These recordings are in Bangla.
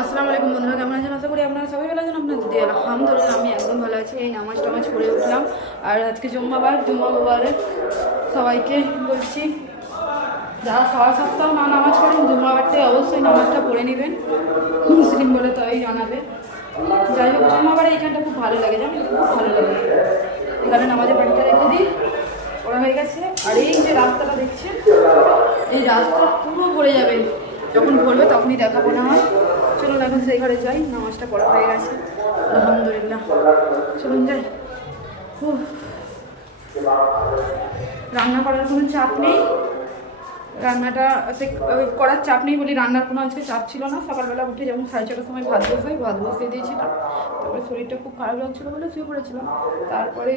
আসসালামু আলাইকুম বন্ধুরা, কেমন আছেন? আশা করি আপনারা সবাই ভালো আছেন। আপনার দিদি আলহামদুলিল্লাহ আমি একদম ভালো আছি। এই নামাজ টামাজ পড়ে উঠলাম। আর আজকে জুম্মাবার জুম্মা বাবারে সবাইকে বলছি, যারা সবার সপ্তাহ না নামাজ পড়েন, জুম্মাবারটাই অবশ্যই নামাজটা পড়ে নেবেন। মুসলিম বলে তাই জানাবে। যাই হোক, জুম্মাবারে এইখানটা খুব ভালো লাগে, জানেন খুব ভালো লাগে। এখানে নামাজের বাড়িটা রেখে দিই। পড়া হয়ে গেছে। আর এই যে রাস্তাটা দেখছেন, এই রাস্তা পুরো পড়ে যাবে। যখন ভরবে তখনই দেখাবো না হয়। চলুন, এখন সেই ঘরে যাই। নামাজটা পড়া হয়ে গেছে। আলহামদুলিল্লাহ। চলুন যাই। রান্না করার কোনো চাপ নেই। রান্নাটা করার চাপ নেই বলি রান্নার কোনো আজকে চাপ ছিল না। সকালবেলা উঠে যেমন সাড়ে ছটার সময় ভাত বসাই ভাত বসিয়ে দিয়েছিলাম। তারপরে শরীরটা খুব খারাপ লাগছিল বলে শুয়ে পড়েছিলাম। তারপরে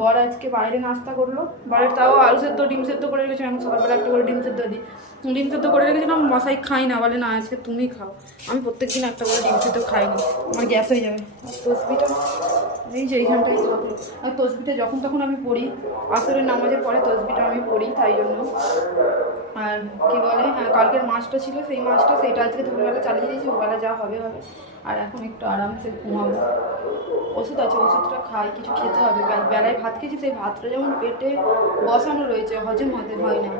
বর আজকে বাইরে নাস্তা করল। বাইরে তাও আলু সেদ্ধ, ডিম সেদ্ধ করে রেখেছিলাম। আমি সকালবেলা একটা করে ডিম সেদ্ধ দিই। ডিম সেদ্ধ করে রেখেছিলাম। মশাই খাই না, বলে না, আজকে তুমি খাও। আমি প্রত্যেক দিন একটা করে ডিম সেদ্ধ খাই না আমার গ্যাস হয়ে যাবে। তসবিটা এই যে এইখানটাই আর তসবিটা যখন তখন আমি পড়ি, আসরের নামাজের পরে তসবিটা আমি পড়ি, তাই জন্য। আর কি বলে হ্যাঁ কালকের মাছটা ছিল, সেই মাছটা সেটা আজকে দুপুরবেলা চালিয়ে দিয়েছি, ওবেলা যা হবে হবে। আর এখন একটু আরামসে ঘুমাবো। ওষুধ আছে, ওষুধটা খাই, কিছু খেতে হবে। বেলায় ভাত খেয়েছি, সেই ভাতটা যেমন পেটে বসানো রয়েছে, হজম হতে হয় না।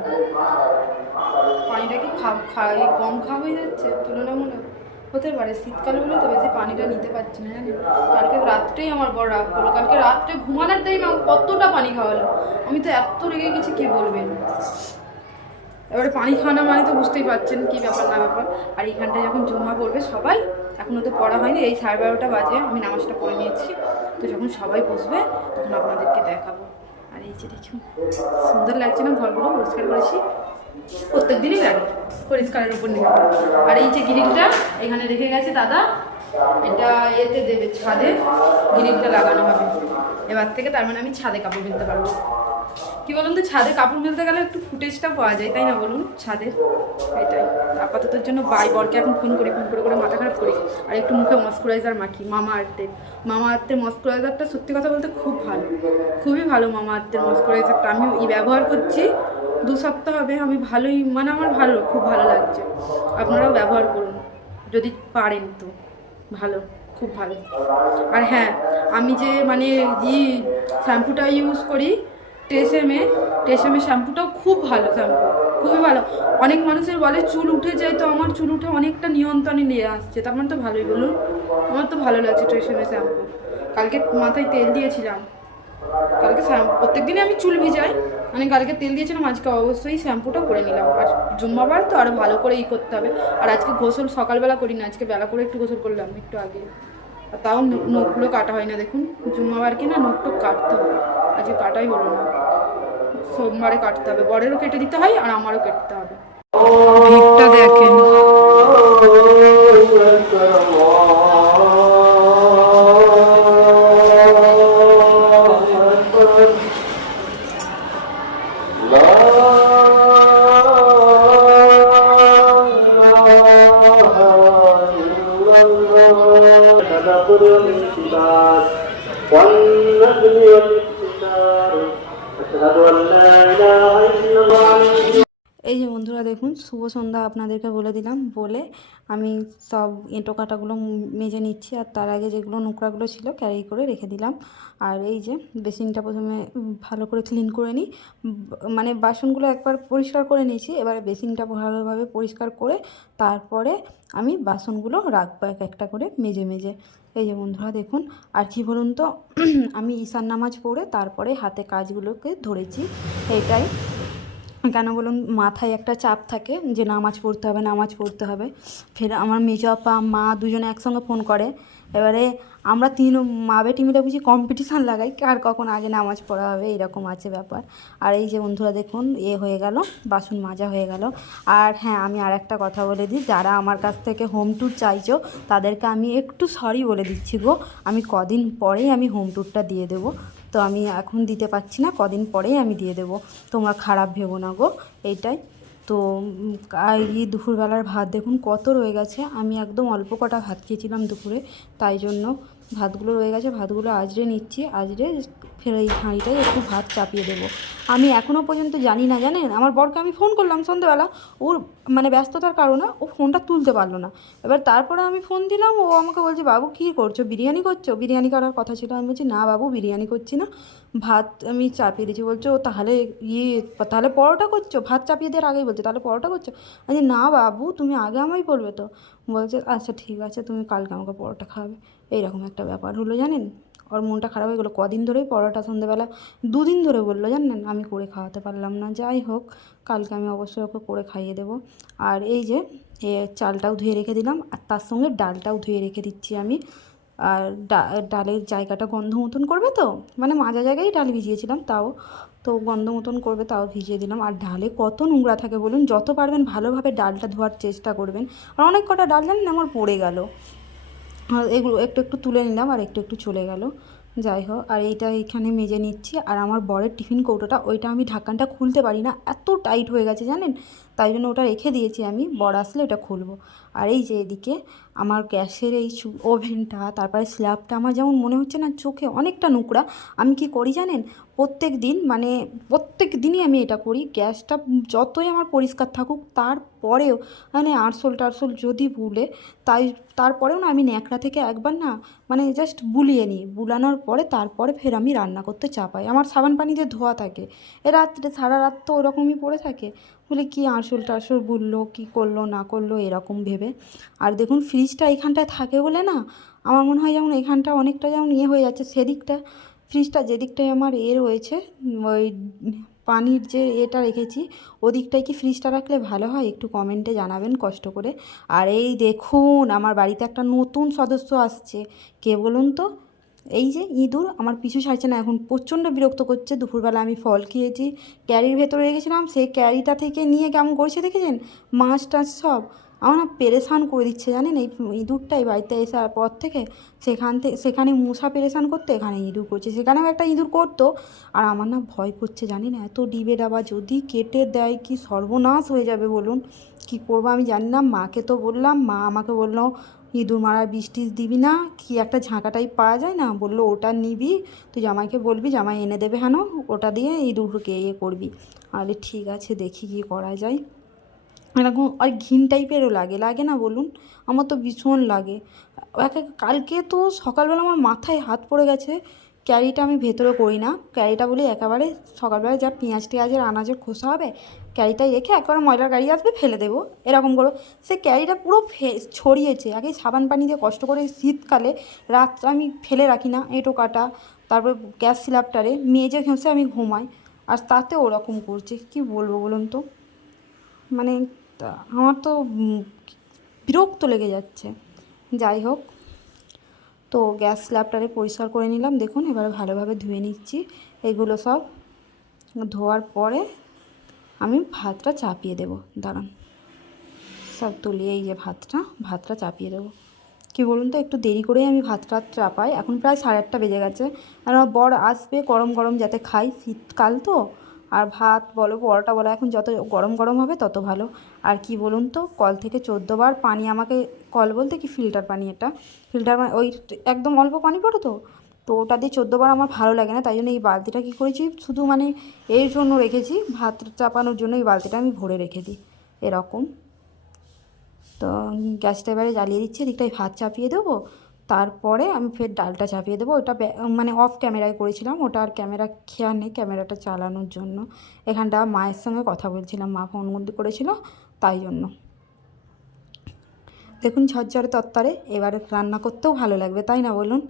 পানিটা কি খা খাই, কম খাওয়া হয়ে যাচ্ছে, তুলনামূলক? হতে পারে, শীতকালে বলে তো বেশি পানিটা নিতে পারছি না জানি কালকে রাত্রেই আমার বড় রাগ করল। কালকে রাত্রে ঘুমানোর টাইমে কতটা পানি খাওয়ালো আমি তো এত রেগে গেছি, কি বলবেন? এবারে পানি খাওয়ানো মানে তো বুঝতেই পারছেন কী ব্যাপার, না ব্যাপার। আর এইখানটায় যখন জমা পড়বে সবাই এখনও তো পড়া হয়নি, এই সাড়ে বারোটা বাজে, আমি নামাজটা পড়ে নিয়েছি। তো যখন সবাই বসবে, তখন আপনাদেরকে দেখাবো। আর এই যে দেখুন, সুন্দর লাগছে না ঘরগুলো? পরিষ্কার করেছি? প্রত্যেক দিনই লাগে পরিষ্কারের উপর করে। আর এই যে গ্রিলটা, এখানে রেখে গেছে দাদা। এটা এতে দেবে ছাদে, গ্রিলটা লাগানো হবে। এবার থেকে তার মানে আমি ছাদে কাপড় মেলতে পারব। কি বলুন তো, ছাদে কাপড় মেলতে গেলে একটু ফুটেজটা পাওয়া যায়, তাই না বলুন? ছাদের এটাই। আপাততর জন্য বাই বরকে এখন ফোন করি, ফোন করে করে মাথা খারাপ করি। আর একটু মুখে মস্কুরাইজার মাখি, মামা আর্থের মামা আর্থের মস্কুরাইজারটা সত্যি কথা বলতে খুব ভালো। খুবই ভালো মামা আর্থের মস্কুরাইজারটা আমি এই ব্যবহার করছি। দু সপ্তাহ হবে, আমি ভালোই মানে আমার ভালো, খুব ভালো লাগছে। আপনারাও ব্যবহার করুন, যদি পারেন তো। ভালো, খুব ভালো। আর হ্যাঁ আমি যে মানে ই শ্যাম্পুটা ইউজ করি, টেসেমে টেসেমে শ্যাম্পুটাও খুব ভালো শ্যাম্পু, খুবই ভালো। অনেক মানুষের বলে, চুল উঠে যায় তো আমার, চুল উঠে অনেকটা নিয়ন্ত্রণে নিয়ে আসছে। তার মানে তো ভালোই বলুন, আমার তো ভালো লাগছে টেসেমে শ্যাম্পু। কালকে মাথায় তেল দিয়েছিলাম। কালকে প্রত্যেক দিনই আমি চুল ভিজাই। মানে কালকে তেল দিয়েছিলাম, আজকে অবশ্যই শ্যাম্পুটা করে নিলাম। আর জুম্মাবার তো আরও ভালো করে ই করতে হবে। আর আজকে গোসল সকালবেলা করি না আজকে বেলা করে একটু গোসল করলাম একটু আগে। আর তাও নখগুলো কাটা হয় না, দেখুন। জুম্মাবারকে না নখটুক কাটতে হবে আজকে কাটাই হলো না। সোমবারে কাটতে হবে। বরেরও কেটে দিতে হয় আর আমারও কেটতে হবে। ভিড়টা দেখেন والنجم والكتاب أشهد أن لا إله إلا الله এই যে বন্ধুরা দেখুন, শুভ সন্ধ্যা আপনাদেরকে বলে দিলাম। বলে আমি সব এঁটো কাটাগুলো মেজে নিচ্ছি আর তার আগে যেগুলো নোংরাগুলো ছিল ক্যারি করে রেখে দিলাম। আর এই যে বেসিনটা প্রথমে ভালো করে ক্লিন করে নিই। মানে বাসনগুলো একবার পরিষ্কার করে নিয়েছি, এবারে বেসিনটা ভালোভাবে পরিষ্কার করে তারপরে আমি বাসনগুলো রাখব এক একটা করে মেজে মেজে। এই যে বন্ধুরা দেখুন, আর কি বলুন তো, আমি ঈশান নামাজ পড়ে তারপরে হাতে কাজগুলোকে ধরেছি, এটাই। কেন বলুন? মাথায় একটা চাপ থাকে যে নামাজ পড়তে হবে, নামাজ পড়তে হবে। ফের আমার মেজো আপা, মা দুজনে একসঙ্গে ফোন করে। এবারে আমরা তিন মা বেটি মিলে বুঝি কম্পিটিশান লাগাই, কার কখন আগে নামাজ পড়া হবে, এরকম আছে ব্যাপার। আর এই যে বন্ধুরা দেখুন, এ হয়ে গেল, বাসন মাজা হয়ে গেল। আর হ্যাঁ আমি আর একটা কথা বলে দিই, যারা আমার কাছ থেকে হোম ট্যুর চাইছো, তাদেরকে আমি একটু সরি বলে দিচ্ছি গো। আমি কদিন পরেই আমি হোম ট্যুরটা দিয়ে দেবো। তো আমি এখন দিতে পারছি না, কদিন পরেই আমি দিয়ে দেবো। তোমরা খারাপ ভেবো না গো, এইটাই। তো এই দুপুরবেলার ভাত দেখুন কত রয়ে গেছে। আমি একদম অল্প কটা ভাত খেয়েছিলাম দুপুরে, তাই জন্য ভাতগুলো রয়ে গেছে, ভাতগুলো আজরে নিচ্ছি, আজরে ফের এই হাঁড়িটায় একটু ভাত চাপিয়ে দেবো। আমি এখনও পর্যন্ত জানি না, জানেন? আমার বরকে আমি ফোন করলাম সন্ধ্যেবেলা ওর মানে ব্যস্ততার কারণে ও ফোনটা তুলতে পারল না। এবার তারপরে আমি ফোন দিলাম, ও আমাকে বলছে, বাবু, কী করছ? বিরিয়ানি করছ? বিরিয়ানি করার কথা ছিল, আমি বলছি, না বাবু, বিরিয়ানি করছি না। ভাত আমি চাপিয়ে দিয়েছি। বলছো, "ও তাহলে ইয়ে তাহলে পরোটা করছ? ভাত চাপিয়ে দেওয়ার আগেই বলছে, তাহলে পরোটা করছ? আমি না বাবু, তুমি আগে আমায় বলবে তো। বলছে আচ্ছা ঠিক আছে, তুমি কালকে আমাকে পরোটা খাওয়াবে। এইরকম একটা ব্যাপার হলো, জানেন? ওর মনটা খারাপ হয়ে গেলো। কদিন ধরেই পরোটা সন্ধ্যেবেলা দুদিন ধরে বলল, জানেন? আমি করে খাওয়াতে পারলাম না। যাই হোক, কালকে আমি অবশ্যই ওকে করে খাইয়ে দেবো। আর এই যে, এ চালটাও ধুয়ে রেখে দিলাম, আর তার সঙ্গে ডালটাও ধুয়ে রেখে দিচ্ছি আমি। আর ডালের জায়গাটা গন্ধ মতন করবে তো? মানে মাজা জায়গায় ডাল ভিজিয়েছিলাম, তাও তো গন্ধ মতন করবে তাও ভিজিয়ে দিলাম। আর ডালে কত নোংরা থাকে বলুন, যত পারবেন ভালোভাবে ডালটা ধোয়ার চেষ্টা করবেন। আর অনেক কটা ডাল জানেন আমার পড়ে গেল। এগুলো একটু একটু তুলে নিলাম আর একটু একটু চলে গেল। যাই হোক, আর এইটা এইখানে মেজে নিচ্ছি। আর আমার বরের টিফিন কৌটোটা, ওইটা আমি ঢাকানটা খুলতে পারি না, এত টাইট হয়ে গেছে জানেন। তাই জন্য ওটা রেখে দিয়েছি আমি, বর আসলে ওটা খুলবো। আর এই যে এদিকে আমার গ্যাসের এই ওভেনটা, তারপরে স্ল্যাবটা, আমার যেমন মনে হচ্ছে না চোখে অনেকটা নোংরা, আমি কি করি জানেন? প্রত্যেক দিন মানে প্রত্যেক দিনই আমি এটা করি, গ্যাসটা যতই আমার পরিষ্কার থাকুক, তারপরেও মানে আরশোল টারশোল যদি ভুলে, তাই, তারপরেও না আমি ন্যাকড়া থেকে একবার না মানে জাস্ট বুলিয়ে নিই, বুলানোর পরে তারপরে ফের আমি রান্না করতে চাপাই। আমার সাবান পানি দিয়ে ধোয়া থাকে, এ রাত্রে, সারা রাত তো ওরকমই পড়ে থাকে, বলে কি আরশোল টারশোল বুললো কী করল, না করল, এরকম ভেবে। আর দেখুন ফ্রিজটা এখানটায় থাকে বলে না, আমার মনে হয় যেমন এখানটা অনেকটা যেমন ইয়ে হয়ে যাচ্ছে, সেদিকটা ফ্রিজটা যেদিকটায় আমার এ রয়েছে, ওই পানির যে এটা রেখেছি, ওদিকটায় কি ফ্রিজটা রাখলে ভালো হয়? একটু কমেন্টে জানাবেন কষ্ট করে। আর এই দেখুন, আমার বাড়িতে একটা নতুন সদস্য আসছে। কে বলুন তো? এই যে ইঁদুর, আমার পিছু ছাড়ছে না, এখন প্রচণ্ড বিরক্ত করছে। দুপুরবেলা আমি ফল খেয়েছি, ক্যারির ভেতরে রেখেছিলাম সেই ক্যারিটা থেকে নিয়ে কেমন করছে দেখেছেন? মাছ টাছ সব। আমার না পেরেশান করে দিচ্ছে, জানেন? এই ইঁদুরটাই বাড়িতে আসার পর থেকে সেখান থেকে সেখানে মশা পেরেশান করতো, এখানে ইঁদুর করছে। সেখানেও একটা ইঁদুর করতো। আর আমার না ভয় করছে জানি না এত ডিবে ডাবা, যদি কেটে দেয় কি সর্বনাশ হয়ে যাবে বলুন? কি করব আমি জানি না। মাকে তো বললাম, মা আমাকে বলল, ইঁদুর মারা বৃষ্টি দিবি না? কি একটা ঝাঁকা টাইপ পাওয়া যায় না? বলল, ওটা নিবি, তুই জামাইকে বলবি, জামাই এনে দেবে হেন, ওটা দিয়ে ইঁদুরকে ইয়ে করবি। আরে ঠিক আছে, দেখি কি করা যায়। এরকম আর ঘিন টাইপেরও লাগে লাগে না বলুন? আমার তো ভীষণ লাগে। এক কালকে তো সকালবেলা আমার মাথায় হাত পড়ে গেছে, ক্যারিটা আমি ভেতরে করি না। ক্যারিটা বলি একেবারে সকালবেলা যা পেঁয়াজ টেঁয়াজের আনাজের খোসা হবে, ক্যারিটাই রেখে একবারে ময়লার গাড়ি আসবে ফেলে দেবো, এরকম করো। সে ক্যারিটা পুরো ফে ছড়িয়েছে, আগে সাবান পানি দিয়ে কষ্ট করে শীতকালে রাত আমি ফেলে রাখি না এঁটো কাটা, তারপর গ্যাস স্ল্যাবটারে মেজে ঘেঁষে আমি ঘুমাই, আর তাতে ওরকম করছে, কি বলব বলুন তো? মানে তা আমার তো বিরক্ত লেগে যাচ্ছে। যাই হোক, তো গ্যাস স্ল্যাবটারে পরিষ্কার করে নিলাম। দেখুন, এবারে ভালোভাবে ধুয়ে নিচ্ছি। এগুলো সব ধোয়ার পরে আমি ভাতটা চাপিয়ে দেবো। দাঁড়ান। সব তুলিয়ে এই যে ভাতটা ভাতটা চাপিয়ে দেবো। কি বলুন তো, একটু দেরি করেই আমি ভাতটা চাপাই। এখন প্রায় সাড়ে আটটা বেজে গেছে। আর আমার বর আসবে গরম গরম যাতে খাই শীতকাল তো। আর ভাত বলো, পরোটা বলো, এখন যত গরম গরম হবে তত ভালো। আর কি বলুন তো, কল থেকে চোদ্দোবার পানি আমাকে, কল বলতে কি ফিল্টার পানি এটা? ফিল্টার পানি, ওই একদম অল্প পানি পড়ো তো? তো ওটা দিয়ে চোদ্দোবার আমার ভালো লাগে না, তাই জন্য এই বালতিটা কী করেছি, শুধু মানে এর জন্য রেখেছি, ভাত চাপানোর জন্য এই বালতিটা আমি ভরে রেখে দিই, এরকম। তো গ্যাসটা এবারে জ্বালিয়ে দিচ্ছি, এদিকটায় ভাত চাপিয়ে দেবো তারপরে আমি ফের ডালটা চাপিয়ে দেবো। ওটা মানে অফ ক্যামেরায় করেছিলাম। ওটা আর ক্যামেরা খেয়াল নেই ক্যামেরাটা চালানোর জন্য। এখানটা মায়ের সঙ্গে কথা বলছিলাম। মা ফোন করেছিল, তাই জন্য। দেখুন ঝরঝরে তত্তরে এবারে রান্না করতেও ভালো লাগবে, তাই না বলুন?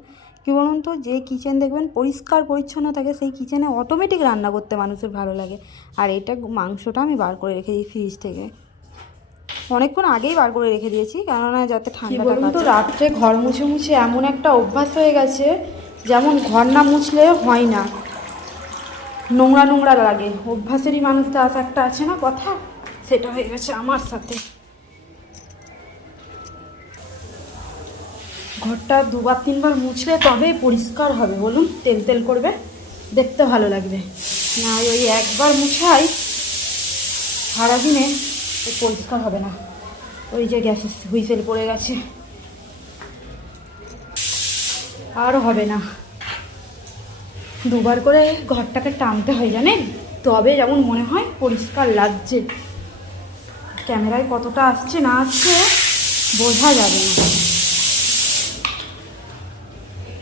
কি বলুন তো, যে কিচেন দেখবেন, পরিষ্কার পরিচ্ছন্ন থাকে, সেই কিচেনে অটোমেটিক রান্না করতে মানুষের ভালো লাগে। আর এটা মাংসটা আমি বার করে রেখে দিই ফ্রিজ থেকে। অনেকক্ষণ আগেই বার করে রেখে দিয়েছি কেননা যাতে ঠান্ডা বলুন তো রাত্রে ঘর মুছে মুছে এমন একটা অভ্যাস হয়ে গেছে যেমন ঘর না মুছলে হয় না। নোংরা নোংরা লাগে অভ্যাসেরই মানুষটা আস একটা আছে না কথা? সেটা হয়ে গেছে আমার সাথে। ঘরটা দুবার তিনবার মুছলে তবে পরিষ্কার হবে বলুন তেল তেল করবে দেখতে ভালো লাগবে। না ওই একবার মুছাই সারাদিনে পরিষ্কার হবে না। ওই যে গ্যাসের হুইসেল পড়ে গেছে। আর হবে না। দুবার করে ঘরটাকে টানতে হয়, জানেন? তবে যেমন মনে হয় পরিষ্কার লাগছে। ক্যামেরায় কতটা আসছে না আসছে বোঝা যাবে না।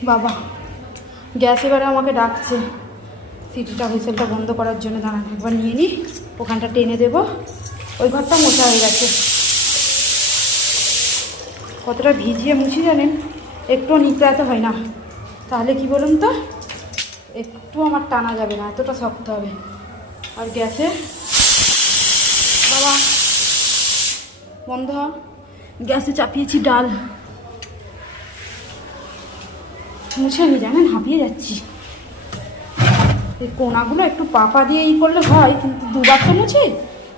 বাবা, গ্যাস এবারে আমাকে ডাকছে। সিটিটা, হুইসেলটা বন্ধ করার জন্য দাঁড়ান, একবার নিয়ে নিই ওখানটা টেনে দেবো। ওই ঘরটা মোছা হয়ে গেছে। কতটা ভিজিয়ে মুছি জানেন? একটুও নিকড়াতে হয় না। তাহলে কি বলুন তো? একটু আমার টানা যাবে না, এতটা শক্ত হবে। আর গ্যাসে? বাবা, বন্ধ। গ্যাসে চাপিয়েছি ডাল। মুছে আমি জানেন, হাঁপিয়ে যাচ্ছি। এই কোনাগুলো একটু পাপা দিয়ে ই করলে হয়, কিন্তু দুবার তো মুছি?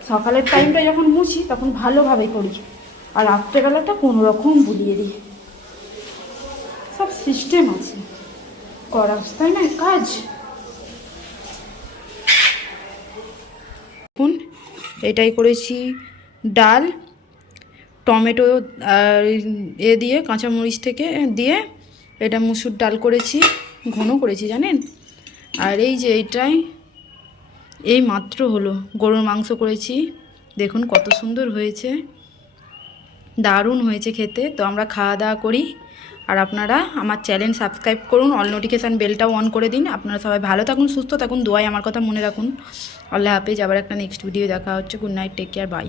সকালের টাইমটা যখন মুছি, তখন ভালোভাবে করি। আর রাত্রেবেলাটা কোনো রকম বুলিয়ে দিই। সব সিস্টেম আছে। করা তাই না? কাজ। দেখুন, এটাই করেছি। ডাল, টমেটো, আর এ দিয়ে কাঁচামরিচ থেকে দিয়ে এটা মুসুর ডাল করেছি। ঘন করেছি, জানেন? আর এই যে এইটাই এই মাত্র হলো। গরুর মাংস করেছি। দেখুন কত সুন্দর হয়েছে। দারুণ হয়েছে খেতে। তো আমরা খাওয়া দাওয়া করি। আর আপনারা আমার চ্যানেল সাবস্ক্রাইব করুন। অল নোটিফিকেশান বেলটাও অন করে দিন। আপনারা সবাই ভালো থাকুন, সুস্থ থাকুন, দোয়াই আমার কথা মনে রাখুন। আল্লাহ হাফেজ। আবার একটা নেক্সট ভিডিও দেখা হচ্ছে। Good night, take care, bye.